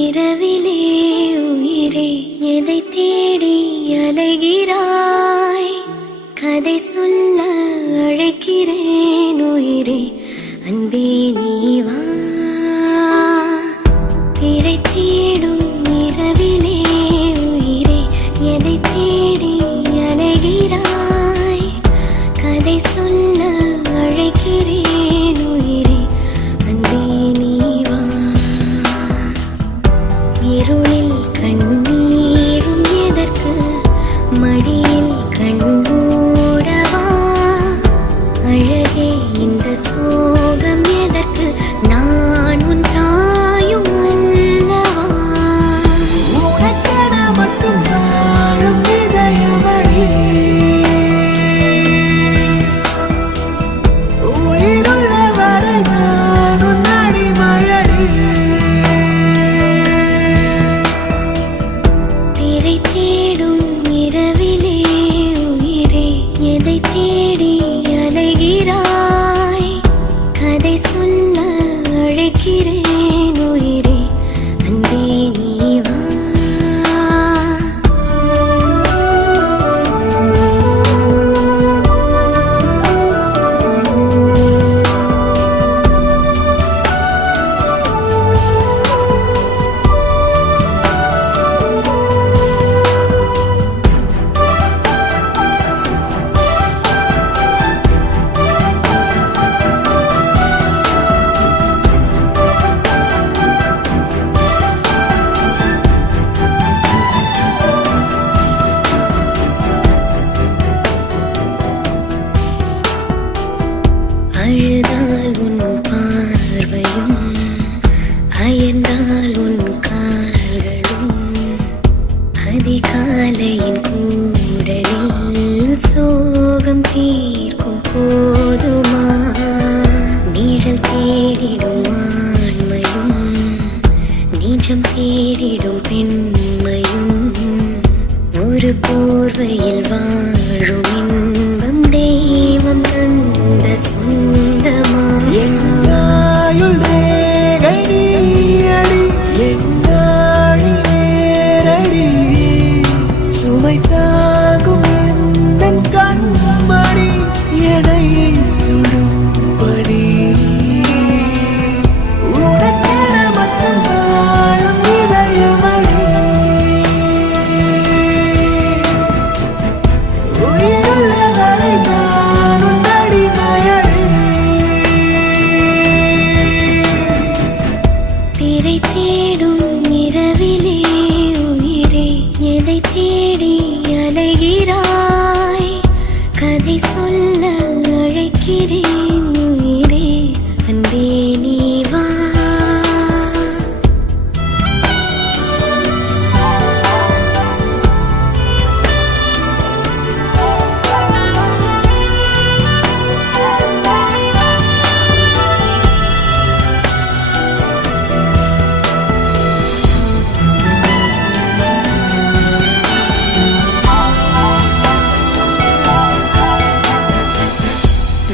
இரவிலே உயிரே எதை தேடி அலைகிறாய்? கதை சொல்ல அழைக்கிறேன் உயிரே, அன்பே நீ வா. திரை தேடும் இரவிலே உயிரே எதை தேடி அலைகிறாய்? கதை சொல்ல அழைக்கிறேன் உயிரே, அன்பே நீ வா. இருளில் கண்ணீரும் எதற்கு? மடியில் கண்மூடவா? அழகே இந்த சோகம் எதற்கு? நான் உன் தாயும் அல்லவா? உனக்கென மட்டும் வாழும் இதயமடி, உயிருள்ள வரை நான் உன் அடிமையடி. திரை தேடும் இரவிலே உயிரே எதை தேடி அலைகிறாய்? கதை சொல்ல அழைக்கிறேன் உயிரே, அன்பே நீ வா. அழுதால் உன் பார்வையும், அயர்ந்தால் உன் கால்களும், அதிகாலையின் கூடலில் சோகம் தீர்க்கும் போதுமா? நிழல் தேடிடும் ஆண்மையும், நிஜம் தேடிடும் பெண்மையும், ஒரு போர்வையில் வாழும் இன்பம் தெய்வம் தந்த சொந்தமா? என்னாயுள் ரேகை நீயடி, என்னாழி நேரடி, சுமை தாங்கும் எந்தன் கண்மணி, என்னை சுடும்படி. உனக்கென மட்டும் வாழும் இதயமடி, உயிருள்ள வரை நான் உன் அடிமையடி. திரை தேடும் இரவிலே உயிரே எதை தேடி அலைகிறாய்? கதை சொல்ல அழைக்கிறேன் உயிரே, அன்பே நீ வா.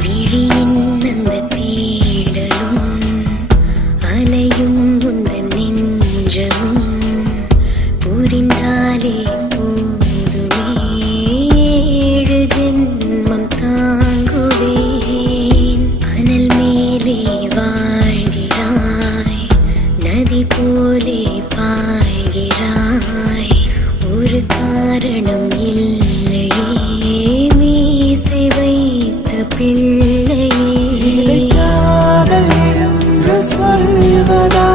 விழியின் அந்த தேடலும், அலையும் உந்தன் நெஞ்சமும், புரிந்தாலே போதுமே, 7 ஜென்மம் தாங்குவேன். அனல் மேலே வாழ்கிறாய், நதி போலே பாய்கிறாய், ஒரு காரணம் இல்லையே, மீசை வைத்த பிள்ளையே. இதை காதல் என்று சொல்வதா?